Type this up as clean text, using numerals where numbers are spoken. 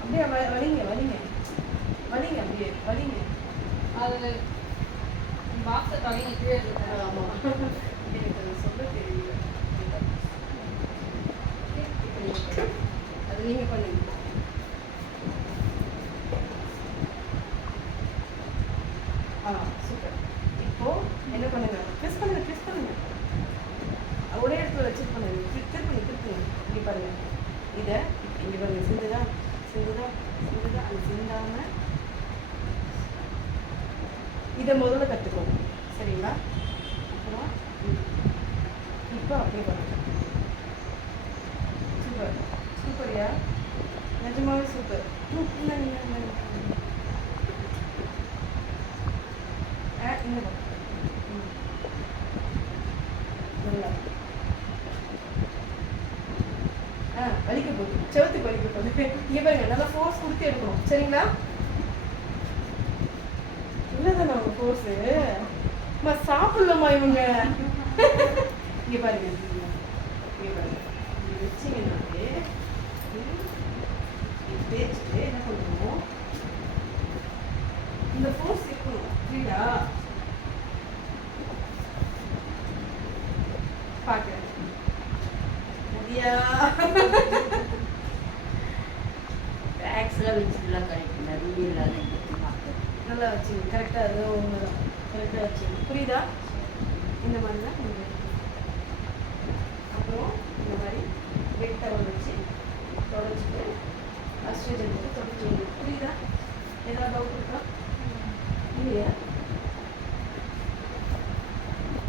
அப்படியே வலிங்க வலிங்க வலிங்க அப்படியே வலிங்க. அது பாக்ஸை தலைங்க கீழே இருக்கு. ஆமாம், எனக்கு அது சொல்ல தெரியல. அது நீங்கள் பண்ணுங்க. சூப்பர். இப்போ என்ன பண்ணுங்க, ட்விஸ்ட் பண்ணுங்க ட்விஸ்ட் பண்ணுங்க. ஒரே இடத்துல வச்சு பண்ணுங்க, திருப்புங்க திருப்புங்க. இங்கே பாருங்க, இதை இங்கே பாருங்க, சிந்துதா சிந்துதா சிந்துதா. அது சிந்தாம இதை முதல்ல கற்றுக்கோங்க, சரிங்களா? அப்புறம் இப்போ அப்படியே பண்ணுங்க. சூப்பர் சூப்பர்யா, நிஜமாவே சூப்பர். இந்த நல்லா வலிக்க போகுது, செவத்துக்கு வலிக்க போகுது. இங்கே பாருங்க, நல்லா ஃபோர்ஸ் கொடுத்து எடுக்கணும், சரிங்களா? இல்லைதானே அவங்க ஃபோர்ஸு சாப்பிடலாமா இவங்க? இங்கே பாருங்க, இங்கே பாருங்க, இங்கே வச்சிங்கன்னாலே தேய்ச்சிட்டு என்ன பண்ணணும், இந்த ஃபோர்ஸ் இருக்கணும், புரியுதா? பார்க்குறேன் நதியா. பேக்ஸ்லாம் வச்சுக்கலாம் கரெக்ட், நிறைய இல்லாத நல்லா வச்சுங்க, கரெக்டாக அது உண்மைதான், கரெக்டாக வச்சுங்க, புரியுதா? இந்த மாதிரிலாம்